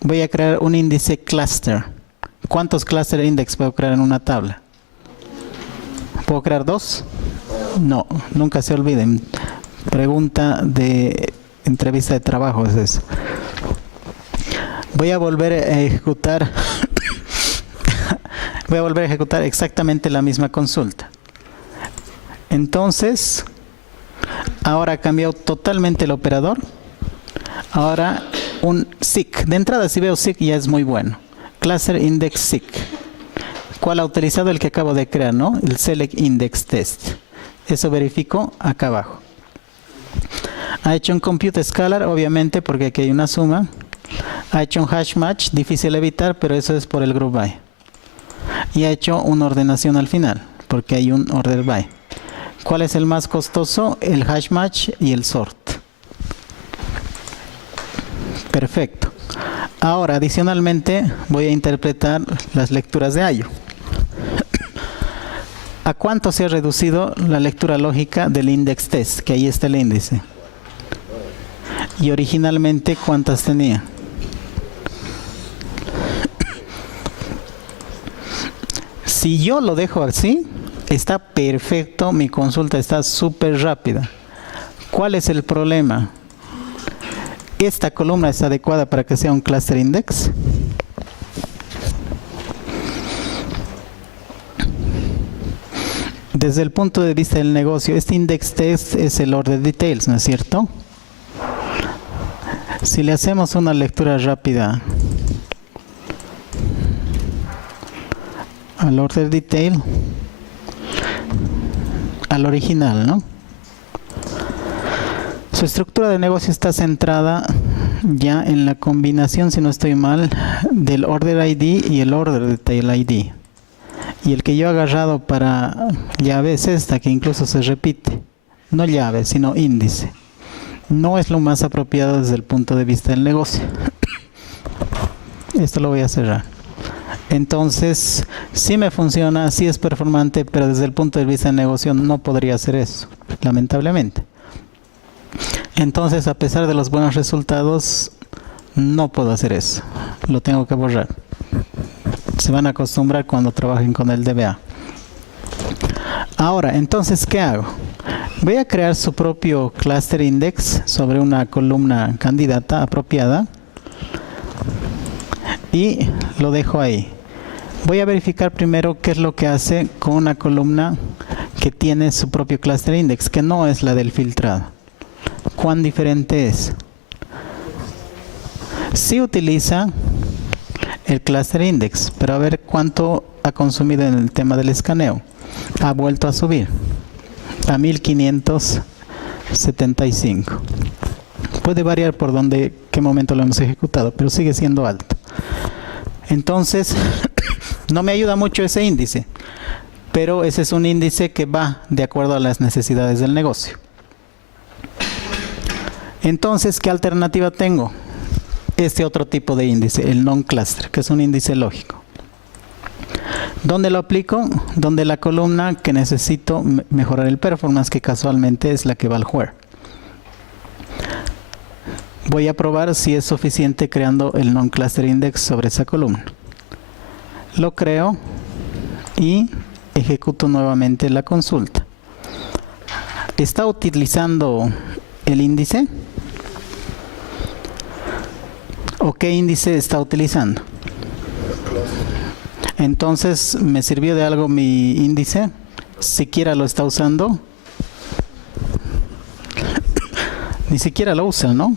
voy a crear un índice cluster. ¿Cuántos cluster index puedo crear en una tabla? ¿Puedo crear 2? No, nunca se olviden. Pregunta de entrevista de trabajo es eso. Voy a volver a ejecutar exactamente la misma consulta. Entonces, ahora ha cambiado totalmente el operador. Ahora un seek. De entrada, si veo seek ya es muy bueno. Cluster index seek. ¿Cuál ha utilizado? El que acabo de crear, ¿no? El select index test. Eso verifico acá abajo. Ha hecho un compute scalar, obviamente, porque aquí hay una suma. Ha hecho un hash match, difícil evitar, pero eso es por el group by. Y ha hecho una ordenación al final, porque hay un order by. ¿Cuál es el más costoso? El hash match y el sort. Perfecto. Ahora, adicionalmente, voy a interpretar las lecturas de I/O. ¿A cuánto se ha reducido la lectura lógica del index test? Que ahí está el índice. Y originalmente, ¿cuántas tenía? Si yo lo dejo así, está perfecto, mi consulta está súper rápida. ¿Cuál es el problema? ¿Esta columna es adecuada para que sea un cluster index? Desde el punto de vista del negocio, este index test es el order details, ¿no es cierto? Si le hacemos una lectura rápida al order detail, al original, ¿no? Su estructura de negocio está centrada ya en la combinación, si no estoy mal, del order ID y el order detail ID. Y el que yo he agarrado para llave es esta, que incluso se repite. No llave, sino índice. No es lo más apropiado desde el punto de vista del negocio. Esto lo voy a cerrar. Entonces, sí me funciona, sí es performante, pero desde el punto de vista del negocio no podría hacer eso, lamentablemente. Entonces, a pesar de los buenos resultados, no puedo hacer eso. Lo tengo que borrar. Se van a acostumbrar cuando trabajen con el DBA. Ahora, entonces, ¿qué hago? Voy a crear su propio cluster index sobre una columna candidata apropiada y lo dejo ahí. Voy a verificar primero qué es lo que hace con una columna que tiene su propio cluster index, que no es la del filtrado. ¿Cuán diferente es? Sí utiliza el cluster index, pero a ver cuánto ha consumido en el tema del escaneo. Ha vuelto a subir a 1575. Puede variar por qué momento lo hemos ejecutado, pero sigue siendo alto. Entonces, no me ayuda mucho ese índice, pero ese es un índice que va de acuerdo a las necesidades del negocio. Entonces, ¿qué alternativa tengo? Este otro tipo de índice, el non-cluster, que es un índice lógico. ¿Dónde lo aplico? Donde la columna que necesito mejorar el performance, que casualmente es la que va al where. Voy a probar si es suficiente creando el non-cluster index sobre esa columna. Lo creo y ejecuto nuevamente la consulta. ¿Está utilizando el índice? ¿O qué índice está utilizando? Entonces, ¿me sirvió de algo mi índice? ¿Siquiera lo está usando? Ni siquiera lo usa, ¿no?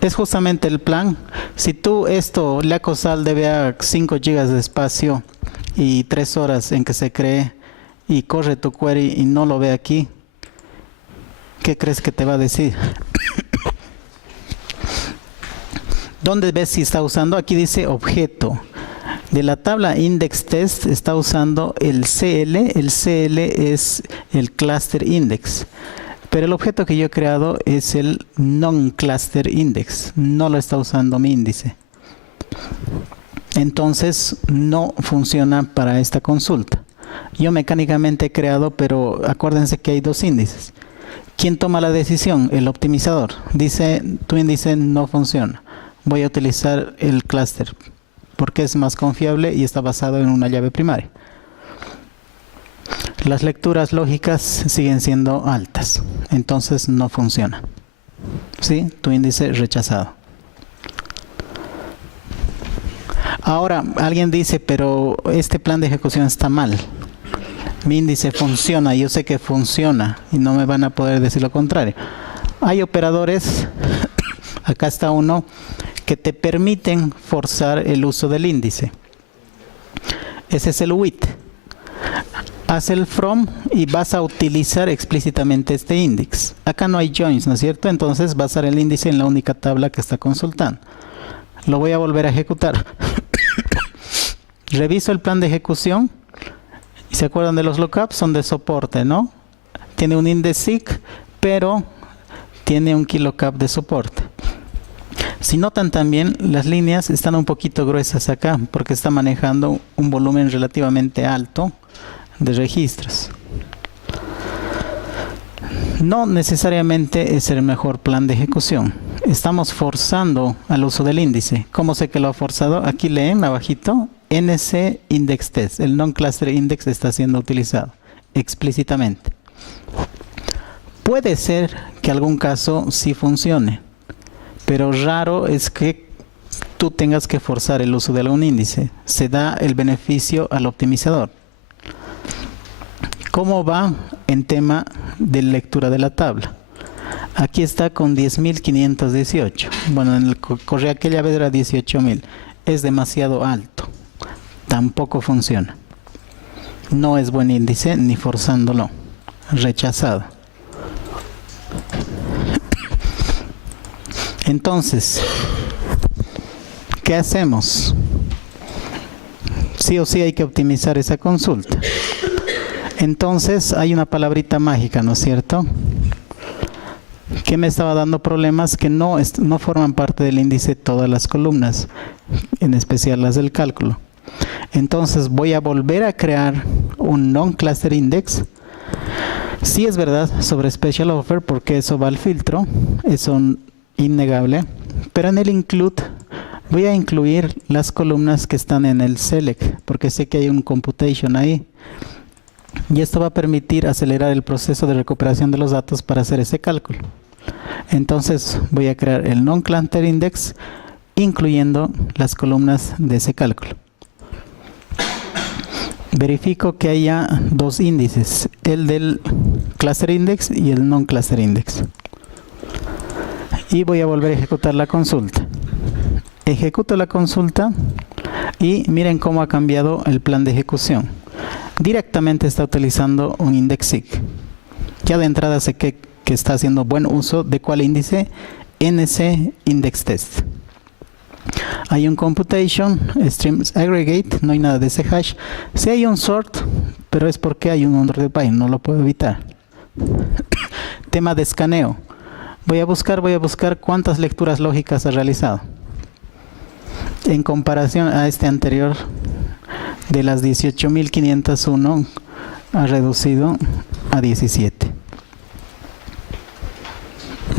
Es justamente el plan. Si tú esto le ha costado al DBA 5 GB de espacio y 3 horas en que se cree y corre tu query y no lo ve aquí, ¿qué crees que te va a decir? ¿Dónde ves si está usando? Aquí dice objeto. De la tabla index test está usando el CL. El CL es el cluster index. Pero el objeto que yo he creado es el non-cluster index. No lo está usando mi índice. Entonces no funciona para esta consulta. Yo mecánicamente he creado, pero acuérdense que hay dos índices. ¿Quién toma la decisión? El optimizador. Dice, tu índice no funciona. voy a utilizar el clúster porque es más confiable y está basado en una llave primaria. Las lecturas lógicas siguen siendo altas, entonces no funciona. ¿Sí? Tu índice rechazado. Ahora, alguien dice, pero este plan de ejecución está mal. Mi índice funciona, yo sé que funciona y no me van a poder decir lo contrario. Hay operadores, acá está uno, que te permiten forzar el uso del índice. Ese es el with. Haz el from y vas a utilizar explícitamente este index. Acá no hay joins, ¿no es cierto? Entonces basar el índice en la única tabla que está consultando. Lo voy a volver a ejecutar. Reviso el plan de ejecución. ¿Y se acuerdan de los lookups? Son de soporte, ¿no? Tiene un index-seek, pero tiene un keylookup de soporte. Si notan también, las líneas están un poquito gruesas acá, porque está manejando un volumen relativamente alto de registros. No necesariamente es el mejor plan de ejecución. Estamos forzando al uso del índice. ¿Cómo sé que lo ha forzado? Aquí leen abajito, NC index test. El non-cluster index está siendo utilizado explícitamente. Puede ser que algún caso sí funcione, pero raro es que tú tengas que forzar el uso de algún índice. Se da el beneficio al optimizador. ¿Cómo va en tema de lectura de la tabla? Aquí está con 10.518. Bueno, en el correo aquella vez era 18.000. Es demasiado alto. Tampoco funciona. No es buen índice ni forzándolo. Rechazado. Entonces, ¿qué hacemos? Sí o sí hay que optimizar esa consulta. Entonces hay una palabrita mágica, ¿no es cierto? Que me estaba dando problemas que no forman parte del índice todas las columnas, en especial las del cálculo. Entonces voy a volver a crear un non-cluster index. Sí es verdad sobre special offer porque eso va al filtro, eso innegable, pero en el include voy a incluir las columnas que están en el select porque sé que hay un computation ahí. Y esto va a permitir acelerar el proceso de recuperación de los datos para hacer ese cálculo. Entonces voy a crear el non-cluster index incluyendo las columnas de ese cálculo. Verifico que haya dos índices, el del cluster index y el non-cluster index. Y voy a volver a ejecutar la consulta. Ejecuto la consulta y miren cómo ha cambiado el plan de ejecución. Directamente está utilizando un index-seek. Ya de entrada sé que está haciendo buen uso de cuál índice, NC index test. Hay un computation, streams aggregate, no hay nada de ese hash. Sí hay un sort, pero es porque hay un under the pine, no lo puedo evitar. Tema de escaneo. Voy a buscar cuántas lecturas lógicas ha realizado. En comparación a este anterior, de las 18.501 ha reducido a 17.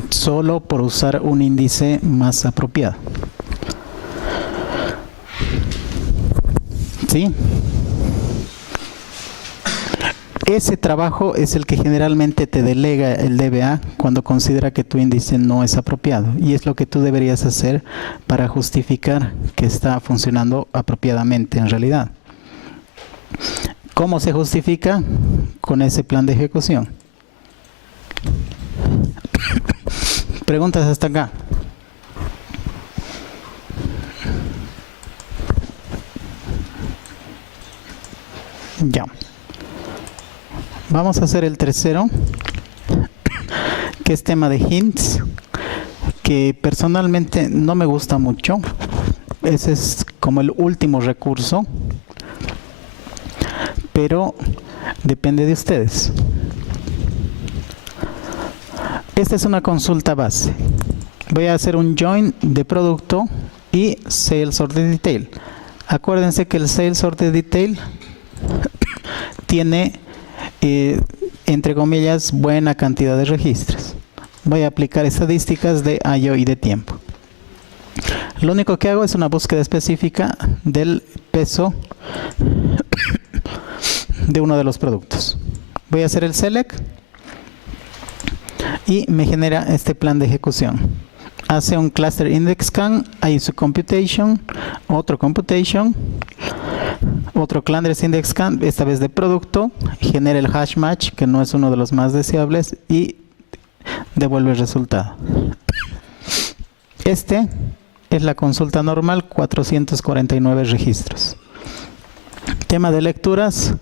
Solo por usar un índice más apropiado. ¿Sí? Ese trabajo es el que generalmente te delega el DBA cuando considera que tu índice no es apropiado. Y es lo que tú deberías hacer para justificar que está funcionando apropiadamente en realidad. ¿Cómo se justifica? Con ese plan de ejecución. Preguntas hasta acá. Ya. Vamos a hacer el tercero, que es tema de hints, que personalmente no me gusta mucho. Ese es como el último recurso, pero depende de ustedes. Esta es una consulta base. Voy a hacer un join de producto y sales order detail. Acuérdense que el sales order detail tiene, entre comillas, buena cantidad de registros. Voy a aplicar estadísticas de I/O y de tiempo. Lo único que hago es una búsqueda específica del peso de uno de los productos. Voy a hacer el select y me genera este plan de ejecución. Hace un cluster index scan, hay su computation, otro cluster index scan, esta vez de producto, genera el hash match, que no es uno de los más deseables, y devuelve el resultado. Este es la consulta normal, 449 registros. Tema de lecturas,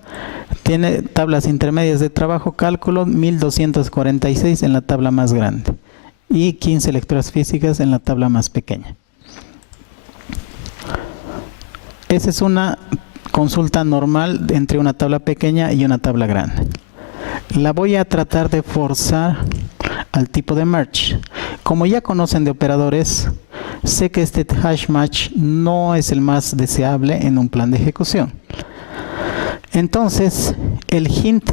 tiene tablas intermedias de trabajo, cálculo, 1246 en la tabla más grande y 15 lecturas físicas en la tabla más pequeña. Esa es una consulta normal entre una tabla pequeña y una tabla grande. La voy a tratar de forzar al tipo de merge. Como ya conocen de operadores, sé que este hash match no es el más deseable en un plan de ejecución. Entonces, el hint,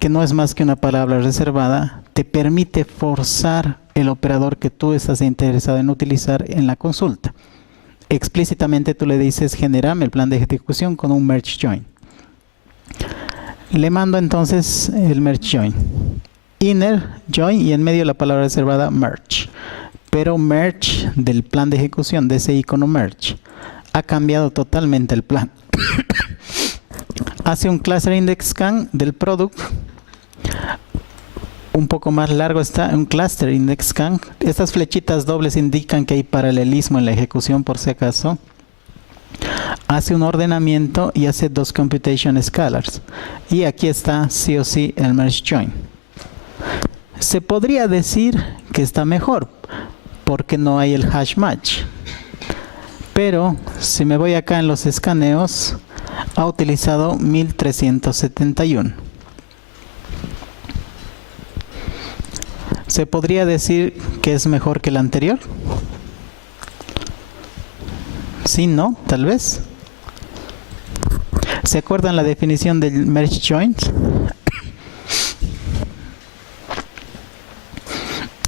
que no es más que una palabra reservada, te permite forzar el operador que tú estás interesado en utilizar en la consulta. Explícitamente tú le dices, genérame el plan de ejecución con un merge join. Le mando entonces el merge join. Inner join y en medio la palabra reservada merge. Pero merge del plan de ejecución, de ese icono merge, ha cambiado totalmente el plan. Hace un cluster index scan del product. Un poco más largo está un cluster index scan. Estas flechitas dobles indican que hay paralelismo en la ejecución por si acaso. Hace un ordenamiento y hace dos computation scalars. Y aquí está sí o sí el merge join. Se podría decir que está mejor porque no hay el hash match. Pero si me voy acá en los escaneos, ha utilizado 1371. ¿Se podría decir que es mejor que el anterior? Sí, no, tal vez. ¿Se acuerdan la definición del merge join?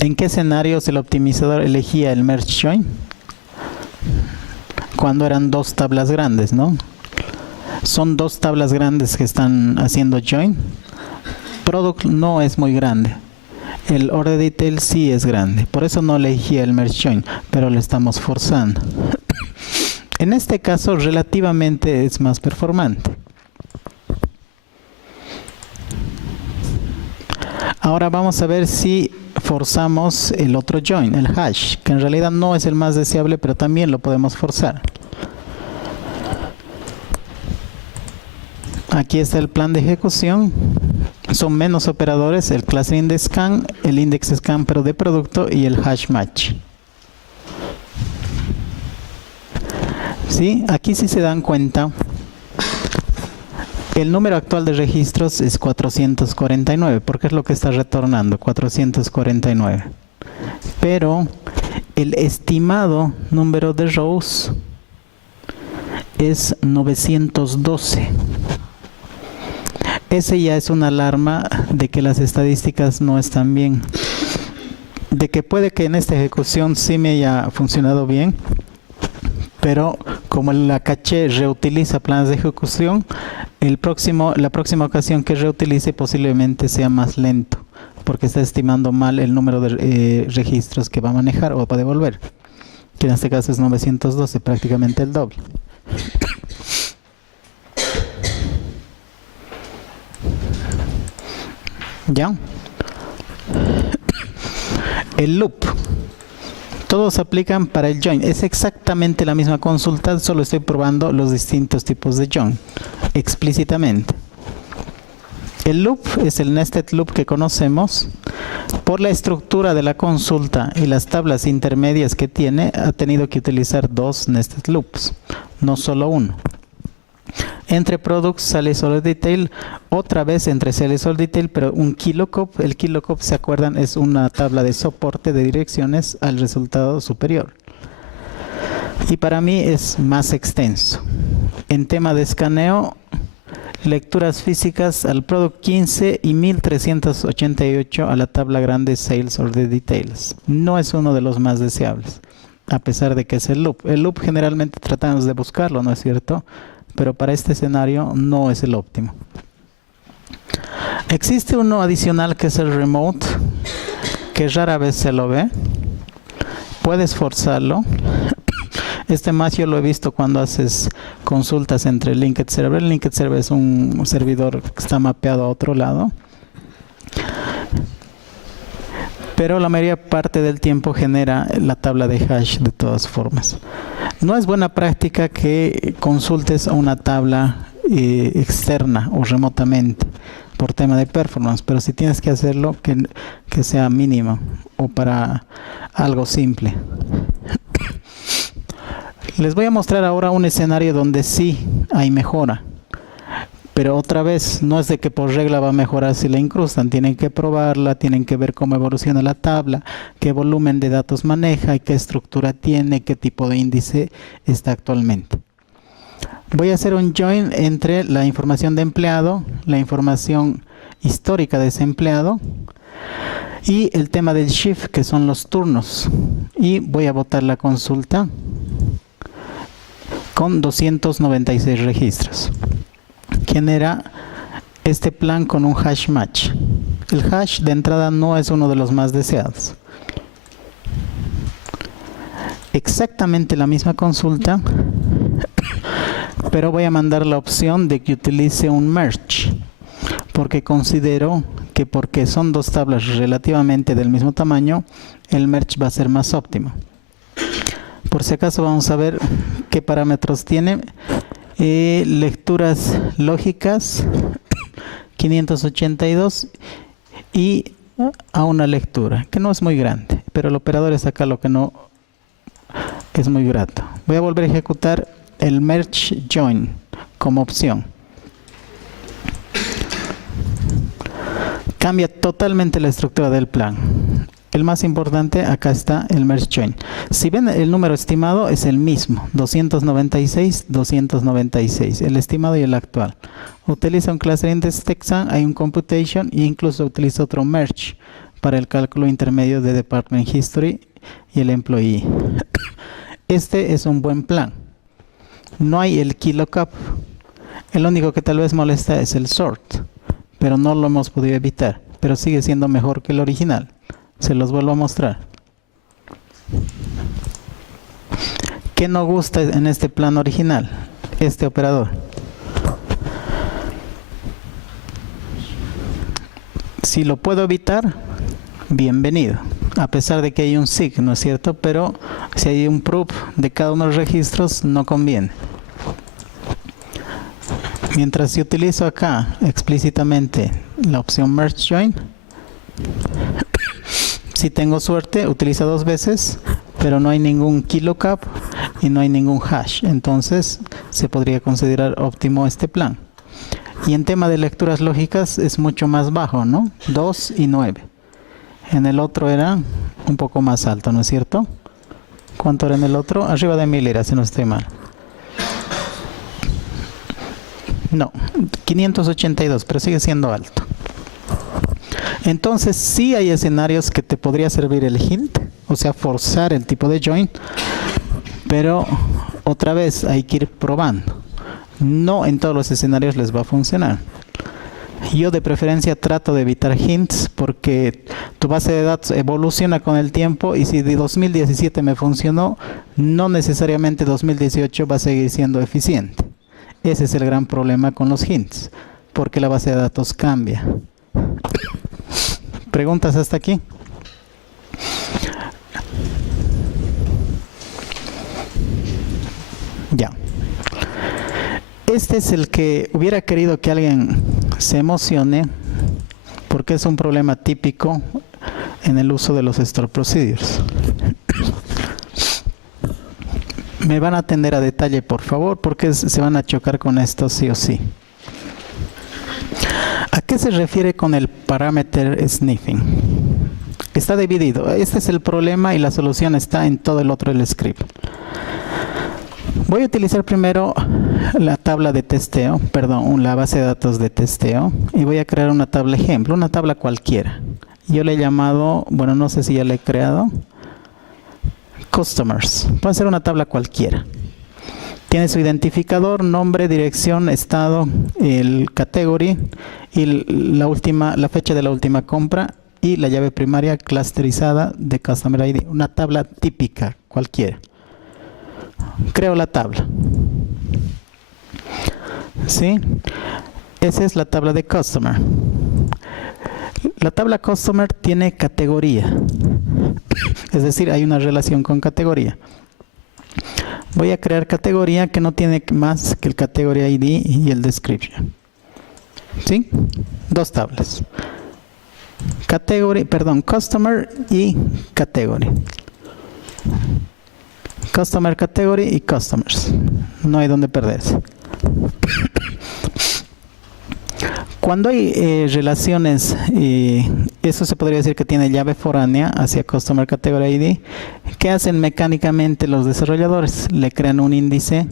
¿En qué escenarios el optimizador elegía el merge join? Cuando eran dos tablas grandes, ¿no? Son dos tablas grandes que están haciendo join. Product no es muy grande. El order detail sí es grande. Por eso no elegía el merge join, pero le estamos forzando. En este caso, relativamente es más performante. Ahora vamos a ver si forzamos el otro join, el hash, que en realidad no es el más deseable, pero también lo podemos forzar. Aquí está el plan de ejecución. Son menos operadores, el cluster index scan, el index scan pero de producto y el hash match. ¿Sí? Aquí sí se dan cuenta. El número actual de registros es 449, porque es lo que está retornando, 449. Pero el estimado número de rows es 912. Ese ya es una alarma de que las estadísticas no están bien. De que puede que en esta ejecución sí me haya funcionado bien, pero como la caché reutiliza planes de ejecución, la próxima ocasión que reutilice posiblemente sea más lento, porque está estimando mal el número de registros que va a manejar o va a devolver, que en este caso es 912, prácticamente el doble. ¿Ya? El loop. Todos aplican para el join. Es exactamente la misma consulta, solo estoy probando los distintos tipos de join explícitamente. El loop es el nested loop que conocemos. Por la estructura de la consulta y las tablas intermedias que tiene, ha tenido que utilizar dos nested loops, no solo uno. Entre products sale solo detail, otra vez entre sale solo detail, pero un kilocop. El kilocop, ¿se acuerdan? Es una tabla de soporte de direcciones al resultado superior. Y para mí es más extenso. En tema de escaneo, lecturas físicas al product 15 y 1388 a la tabla grande sales order details. No es uno de los más deseables. a pesar de que es el loop. El loop generalmente tratamos de buscarlo, ¿no es cierto? Pero para este escenario no es el óptimo. Existe uno adicional que es el remote, que rara vez se lo ve. Puedes forzarlo. Este más yo lo he visto cuando haces consultas entre Linked Server. El Linked Server es un servidor que está mapeado a otro lado. Pero la mayor parte del tiempo genera la tabla de hash de todas formas. No es buena práctica que consultes a una tabla externa o remotamente por tema de performance, pero si tienes que hacerlo, que sea mínimo o para algo simple. Les voy a mostrar ahora un escenario donde sí hay mejora. Pero otra vez, no es de que por regla va a mejorar si la incrustan. Tienen que probarla, tienen que ver cómo evoluciona la tabla, qué volumen de datos maneja, y qué estructura tiene, qué tipo de índice está actualmente. Voy a hacer un join entre la información de empleado, la información histórica de ese empleado y el tema del shift, que son los turnos. Y voy a botar la consulta con 296 registros. Genera este plan con un hash match. El hash de entrada no es uno de los más deseados. Exactamente la misma consulta, pero voy a mandar la opción de que utilice un merge, porque considero que porque son dos tablas relativamente del mismo tamaño, el merge va a ser más óptimo. Por si acaso vamos a ver qué parámetros tiene. Lecturas lógicas 582 y a una lectura que no es muy grande, pero el operador es acá lo que no es muy grato. Voy a volver a ejecutar el merge join como opción. Cambia totalmente la estructura del plan. El más importante, acá está el merge join. Si ven, el número estimado es el mismo, 296, 296, el estimado y el actual. Utiliza un cluster index texan, hay un computation e incluso utiliza otro merge para el cálculo intermedio de department history y el employee. Este es un buen plan. No hay el key lookup. El único que tal vez molesta es el sort, pero no lo hemos podido evitar, pero sigue siendo mejor que el original. Se los vuelvo a mostrar. ¿Qué no gusta en este plan original? Este operador. Si lo puedo evitar, bienvenido. A pesar de que hay un SIG, ¿no es cierto? Pero si hay un proof de cada uno de los registros, no conviene. Mientras si utilizo acá explícitamente la opción Merge Join, si tengo suerte, utiliza dos veces, pero no hay ningún key lookup y no hay ningún hash. Entonces, se podría considerar óptimo este plan. Y en tema de lecturas lógicas es mucho más bajo, ¿no? 2 y 9. En el otro era un poco más alto, ¿no es cierto? ¿Cuánto era en el otro? Arriba de 1000 era, si no estoy mal. No, 582, pero sigue siendo alto. Entonces sí hay escenarios que te podría servir el hint, o sea, forzar el tipo de join, pero otra vez hay que ir probando. No en todos los escenarios les va a funcionar. Yo de preferencia trato de evitar hints porque tu base de datos evoluciona con el tiempo y si de 2017 me funcionó, no necesariamente 2018 va a seguir siendo eficiente. Ese es el gran problema con los hints, porque la base de datos cambia. ¿Preguntas hasta aquí? Ya. Este es el que hubiera querido que alguien se emocione, porque es un problema típico en el uso de los store procedures. Me van a atender a detalle, por favor, porque se van a chocar con esto sí o sí. ¿A qué se refiere con el parameter sniffing? Está dividido. Este es el problema y la solución está en todo el otro del script. Voy a utilizar primero la tabla de testeo, perdón, la base de datos de testeo, y voy a crear una tabla ejemplo, una tabla cualquiera. Yo le he llamado, bueno, no sé si ya la he creado, Customers. Puede ser una tabla cualquiera. Tiene su identificador, nombre, dirección, estado, el category y la fecha de la última compra y la llave primaria clusterizada de Customer ID. Una tabla típica, cualquiera. Creo la tabla. ¿Sí? Esa es la tabla de Customer. La tabla Customer tiene categoría. Es decir, hay una relación con categoría. Voy a crear categoría que no tiene más que el Category ID y el Description. ¿Sí? Dos tablas. Customer y Category. Customer, Category y Customers. No hay donde perderse. Cuando hay relaciones, eso se podría decir que tiene llave foránea hacia Customer Category ID. ¿Qué hacen mecánicamente los desarrolladores? Le crean un índice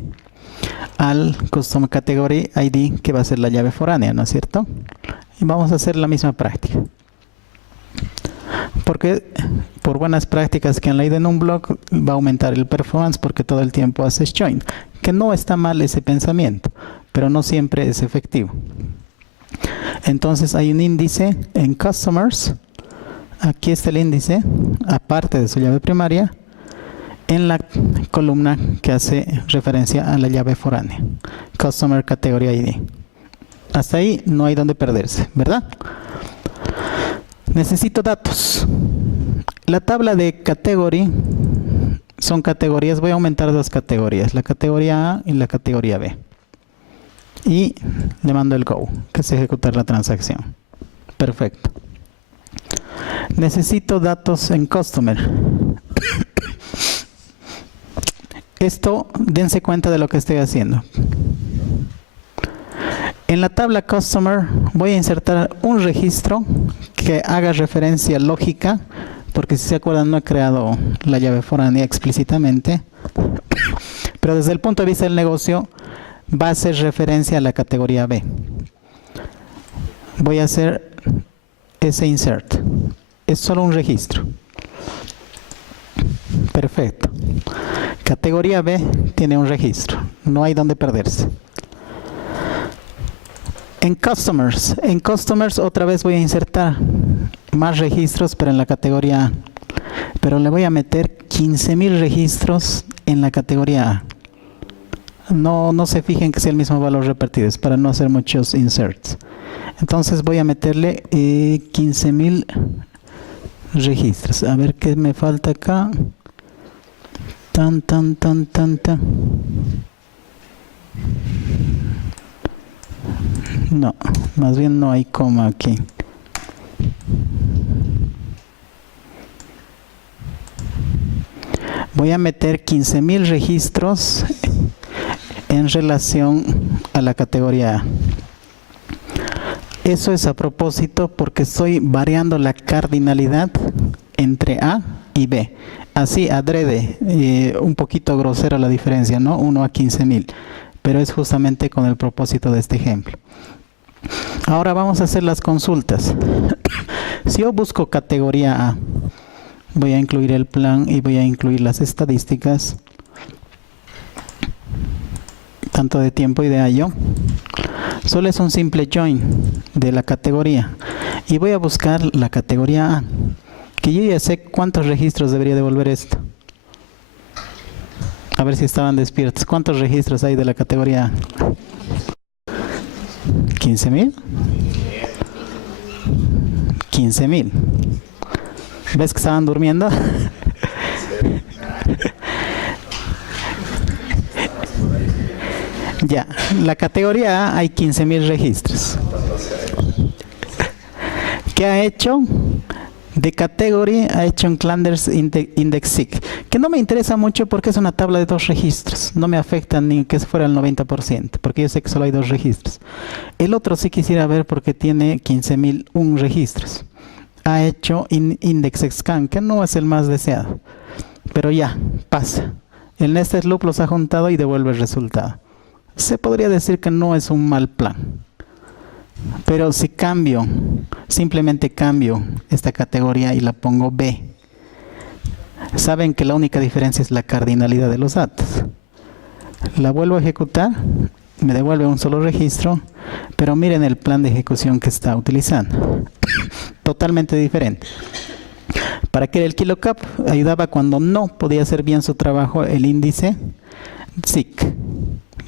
al Customer Category ID que va a ser la llave foránea, ¿no es cierto? Y vamos a hacer la misma práctica. Porque por buenas prácticas que han leído en un blog va a aumentar el performance porque todo el tiempo haces join. Que no está mal ese pensamiento, pero no siempre es efectivo. Entonces hay un índice en Customers. Aquí está el índice, aparte de su llave primaria, en la columna que hace referencia a la llave foránea. Customer Category ID. Hasta ahí no hay donde perderse, ¿verdad? Necesito datos. La tabla de category son categorías. Voy a aumentar dos categorías, la categoría A y la categoría B. Y le mando el go, que es ejecutar la transacción. Perfecto. Necesito datos en Customer. Esto, dense cuenta de lo que estoy haciendo. En la tabla Customer voy a insertar un registro que haga referencia lógica, porque si se acuerdan no he creado la llave foránea explícitamente, pero desde el punto de vista del negocio va a hacer referencia a la categoría B. Voy a hacer ese insert. Es solo un registro. Perfecto. Categoría B tiene un registro. No hay donde perderse. En Customers otra vez voy a insertar más registros, pero en la categoría A. Pero le voy a meter 15,000 registros en la categoría A. No se fijen que sea el mismo valor repetido, es para no hacer muchos inserts. Entonces voy a meterle 15,000 registros. A ver qué me falta acá. Tan. No, más bien no hay coma aquí. Voy a meter 15,000 registros en relación a la categoría A. Eso es a propósito porque estoy variando la cardinalidad entre A y B. Así, adrede, un poquito grosera la diferencia, ¿no? 1 a 15,000. Pero es justamente con el propósito de este ejemplo. Ahora vamos a hacer las consultas. Si yo busco categoría A, voy a incluir el plan y voy a incluir las estadísticas, tanto de tiempo y de año. Solo es un simple join de la categoría. Y voy a buscar la categoría A, que yo ya sé cuántos registros debería devolver esto. A ver si estaban despiertos. ¿Cuántos registros hay de la categoría A? 15,000. 15,000. ¿Ves que estaban durmiendo? Ya, la categoría A hay 15,000 registros. ¿Qué ha hecho? De category ha hecho un Clanders Index SIG, que no me interesa mucho porque es una tabla de 2 registros. No me afecta ni que fuera el 90%, porque yo sé que solo hay 2 registros. El otro sí quisiera ver porque tiene 15,001 registros. Ha hecho Index Scan, que no es el más deseado. Pero ya, pasa. El nested loop los ha juntado y devuelve el resultado. Se podría decir que no es un mal plan. Pero si simplemente cambio esta categoría y la pongo B, Saben que la única diferencia es la cardinalidad de los datos. La vuelvo a ejecutar, me devuelve un solo registro, pero miren el plan de ejecución que está utilizando. Totalmente diferente. ¿Para qué era el KeeLookUp? Ayudaba cuando no podía hacer bien su trabajo el índice SIC,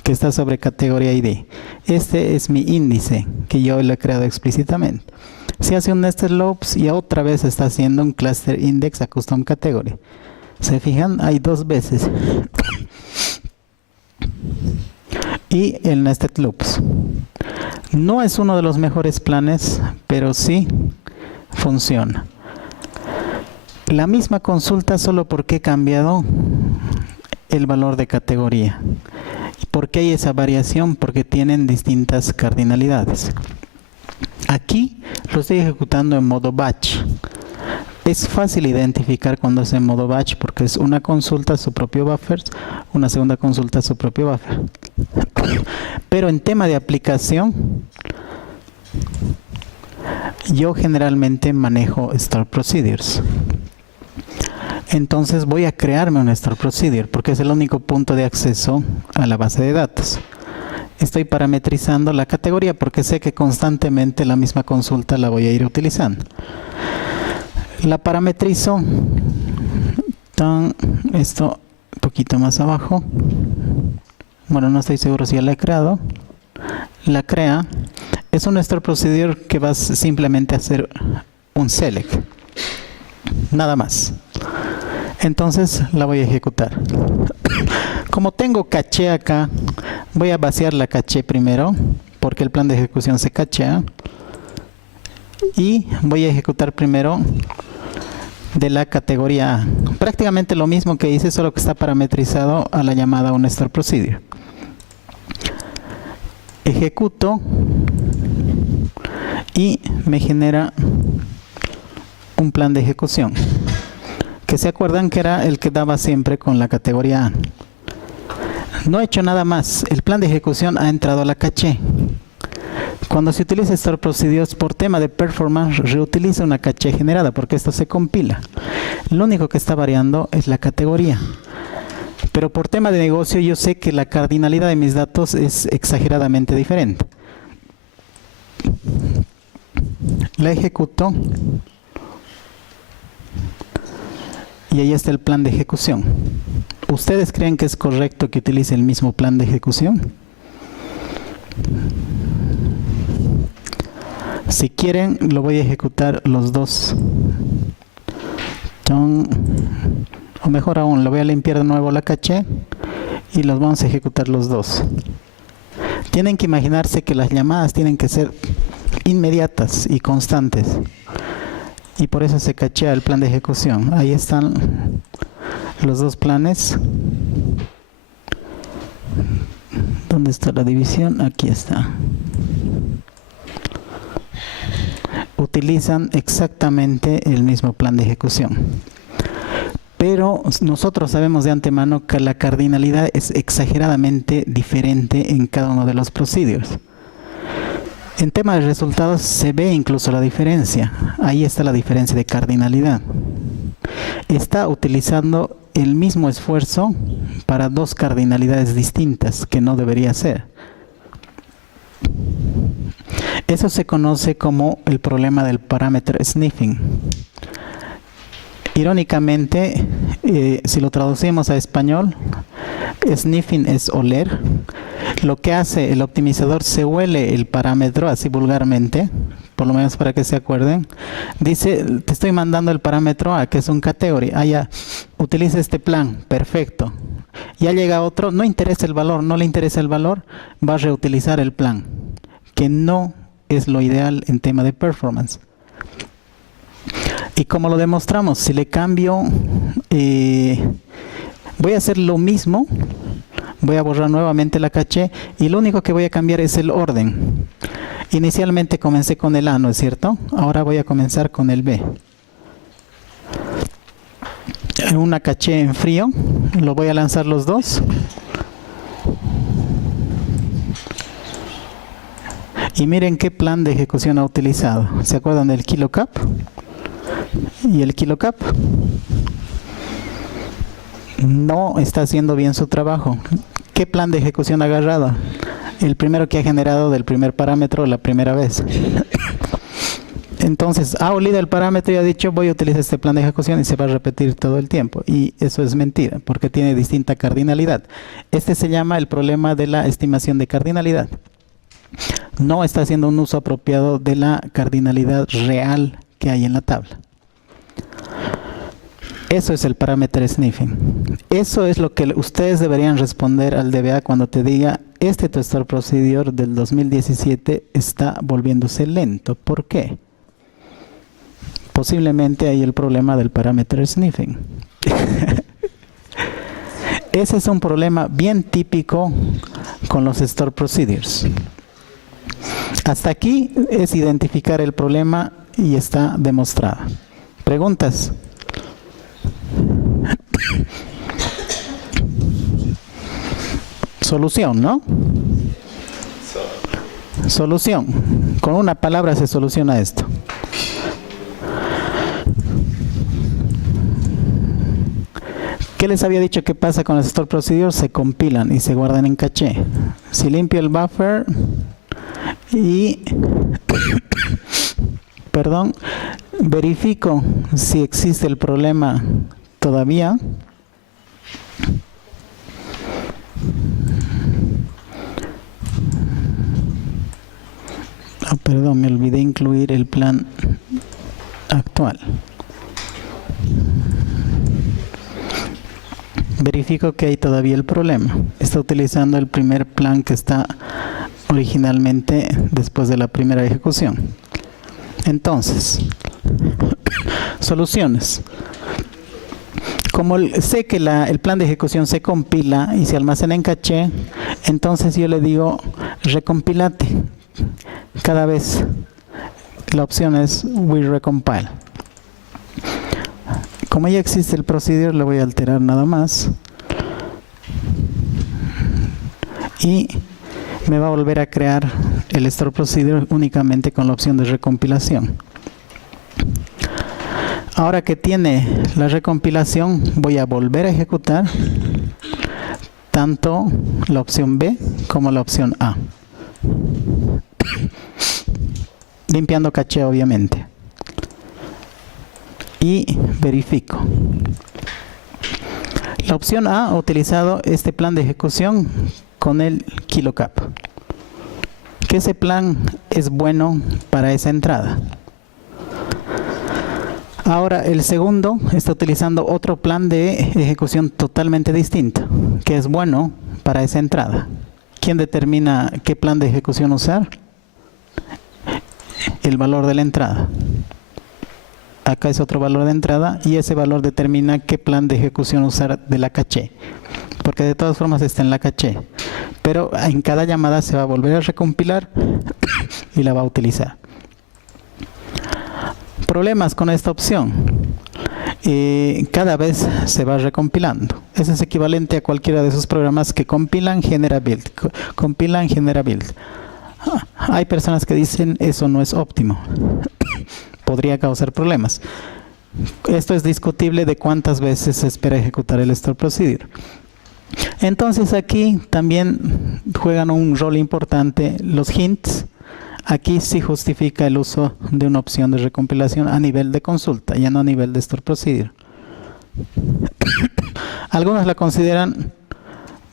que está sobre categoría ID. Este es mi índice, que yo lo he creado explícitamente. Si hace un nested loops y otra vez está haciendo un cluster index a custom category. ¿Se fijan? Hay dos veces. Y el nested loops. No es uno de los mejores planes, pero sí funciona. La misma consulta, solo porque he cambiado el valor de categoría. ¿Y por qué hay esa variación? Porque tienen distintas cardinalidades. Aquí lo estoy ejecutando en modo batch. Es fácil identificar cuando es en modo batch porque es una consulta a su propio buffer, una segunda consulta a su propio buffer. Pero en tema de aplicación, yo generalmente manejo store procedures. Entonces voy a crearme un store procedure porque es el único punto de acceso a la base de datos. Estoy parametrizando la categoría porque sé que constantemente la misma consulta la voy a ir utilizando. La parametrizo, esto un poquito más abajo. Bueno, no estoy seguro si ya la he creado. La crea. Es un store procedure que vas simplemente a hacer un select. Nada más. Entonces la voy a ejecutar. Como tengo caché acá, voy a vaciar la caché primero, porque el plan de ejecución se cachea. Y voy a ejecutar primero de la categoría A. Prácticamente lo mismo que hice, solo que está parametrizado a la llamada un store procedure. Ejecuto y me genera un plan de ejecución. Que se acuerdan que era el que daba siempre con la categoría A. No he hecho nada más. El plan de ejecución ha entrado a la caché. Cuando se utiliza store procedures por tema de performance, reutiliza una caché generada porque esto se compila. Lo único que está variando es la categoría. Pero por tema de negocio yo sé que la cardinalidad de mis datos es exageradamente diferente. La ejecuto. Y ahí está el plan de ejecución. ¿Ustedes creen que es correcto que utilice el mismo plan de ejecución? Si quieren, lo voy a ejecutar los dos. O mejor aún, lo voy a limpiar de nuevo la caché y los vamos a ejecutar los dos. Tienen que imaginarse que las llamadas tienen que ser inmediatas y constantes. Y por eso se cachea el plan de ejecución. Ahí están los dos planes. ¿Dónde está la división? Aquí está. Utilizan exactamente el mismo plan de ejecución. Pero nosotros sabemos de antemano que la cardinalidad es exageradamente diferente en cada uno de los procedures. En tema de resultados se ve incluso la diferencia. Ahí está la diferencia de cardinalidad. Está utilizando el mismo esfuerzo para dos cardinalidades distintas, que no debería ser. Eso se conoce como el problema del parámetro sniffing. Irónicamente, si lo traducimos a español, sniffing es oler. Lo que hace el optimizador, se huele el parámetro, así vulgarmente, por lo menos para que se acuerden. Dice, te estoy mandando el parámetro A, que es un category. Ah, ya, utiliza este plan, perfecto. Ya llega otro, no interesa el valor, no le interesa el valor, va a reutilizar el plan, que no es lo ideal en tema de performance. Y como lo demostramos, si le cambio, voy a hacer lo mismo, voy a borrar nuevamente la caché y lo único que voy a cambiar es el orden. Inicialmente comencé con el A, ¿no es cierto? Ahora voy a comenzar con el B. Una caché en frío, lo voy a lanzar los dos. Y miren qué plan de ejecución ha utilizado. ¿Se acuerdan del KeeLookUp? Y el KeeLookUp. no está haciendo bien su trabajo. ¿Qué plan de ejecución ha agarrado? El primero que ha generado del primer parámetro la primera vez. Entonces, ha olido el parámetro y ha dicho, voy a utilizar este plan de ejecución y se va a repetir todo el tiempo. Y eso es mentira, porque tiene distinta cardinalidad. Este se llama el problema de la estimación de cardinalidad. No está haciendo un uso apropiado de la cardinalidad real que hay en la tabla. Eso es el parameter sniffing. Eso es lo que ustedes deberían responder al DBA cuando te diga, este tu store procedure del 2017 está volviéndose lento. ¿Por qué? Posiblemente hay el problema del parameter sniffing. Ese es un problema bien típico con los store procedures. Hasta aquí es identificar el problema y está demostrado. ¿Preguntas? Solución, ¿no? Solución. Con una palabra se soluciona esto. ¿Qué les había dicho que pasa con los store procedures? Se compilan y se guardan en caché. Si limpio el buffer y perdón, verifico si existe el problema todavía. Oh, perdón, me olvidé incluir el plan actual. Verifico que hay todavía el problema. Está utilizando el primer plan que está originalmente después de la primera ejecución. Entonces, soluciones. Como sé que el plan de ejecución se compila y se almacena en caché, entonces yo le digo, recompilate. Cada vez la opción es we recompile. Como ya existe el procedure, le voy a alterar nada más. Y me va a volver a crear el store procedure únicamente con la opción de recompilación. Ahora que tiene la recompilación, voy a volver a ejecutar tanto la opción B como la opción A. Limpiando caché, obviamente. Y verifico. La opción A ha utilizado este plan de ejecución con el KiloCap. Que ese plan es bueno para esa entrada. Ahora el segundo está utilizando otro plan de ejecución totalmente distinto, que es bueno para esa entrada. ¿Quién determina qué plan de ejecución usar? El valor de la entrada. Acá es otro valor de entrada y ese valor determina qué plan de ejecución usar de la caché. Porque de todas formas está en la caché. Pero en cada llamada se va a volver a recompilar y la va a utilizar. Problemas con esta opción. Cada vez se va recompilando. Eso es equivalente a cualquiera de esos programas que compilan, genera build. Compilan, genera build. Hay personas que dicen eso no es óptimo. Podría causar problemas. Esto es discutible de cuántas veces se espera ejecutar el store procedure. Entonces aquí también juegan un rol importante los hints. Aquí sí justifica el uso de una opción de recompilación a nivel de consulta, ya no a nivel de store procedure. Algunos la consideran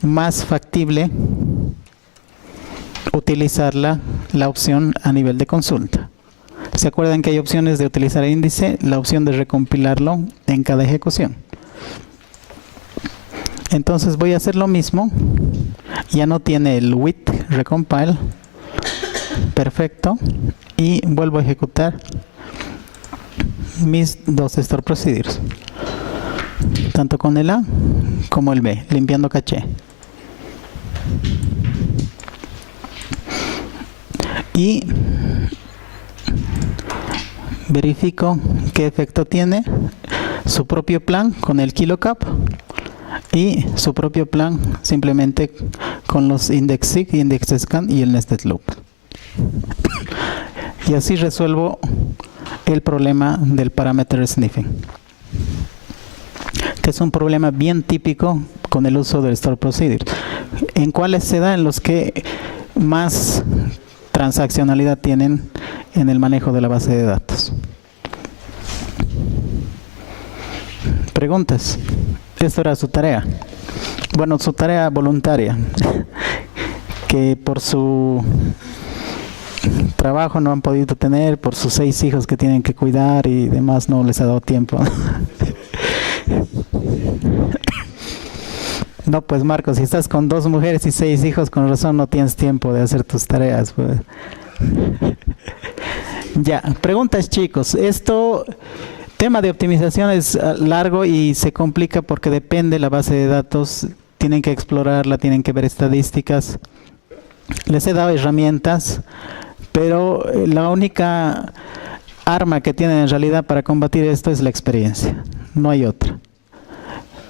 más factible utilizar la opción a nivel de consulta. ¿Se acuerdan que hay opciones de utilizar índice? La opción de recompilarlo en cada ejecución. Entonces voy a hacer lo mismo. Ya no tiene el with recompile. Perfecto. Y vuelvo a ejecutar mis dos store procedures. Tanto con el A como el B, limpiando caché. Y verifico qué efecto tiene su propio plan con el KiloCap y su propio plan simplemente con los index.seek, index.scan y el nested loop. Y así resuelvo el problema del parameter sniffing. que es un problema bien típico con el uso del store procedure. ¿En cuáles se da? En los que más transaccionalidad tienen en el manejo de la base de datos. ¿Preguntas? Esto era su tarea. Bueno, su tarea voluntaria, que por su trabajo no han podido tener, por sus 6 hijos que tienen que cuidar y demás, no les ha dado tiempo. No, pues Marcos, si estás con 2 mujeres y 6 hijos, con razón no tienes tiempo de hacer tus tareas, pues. Ya, preguntas, chicos. Tema de optimización es largo y se complica porque depende de la base de datos. Tienen que explorarla, tienen que ver estadísticas. Les he dado herramientas, pero la única arma que tienen en realidad para combatir esto es la experiencia. No hay otra.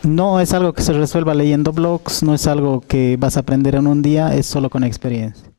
No es algo que se resuelva leyendo blogs, no es algo que vas a aprender en un día, es solo con experiencia.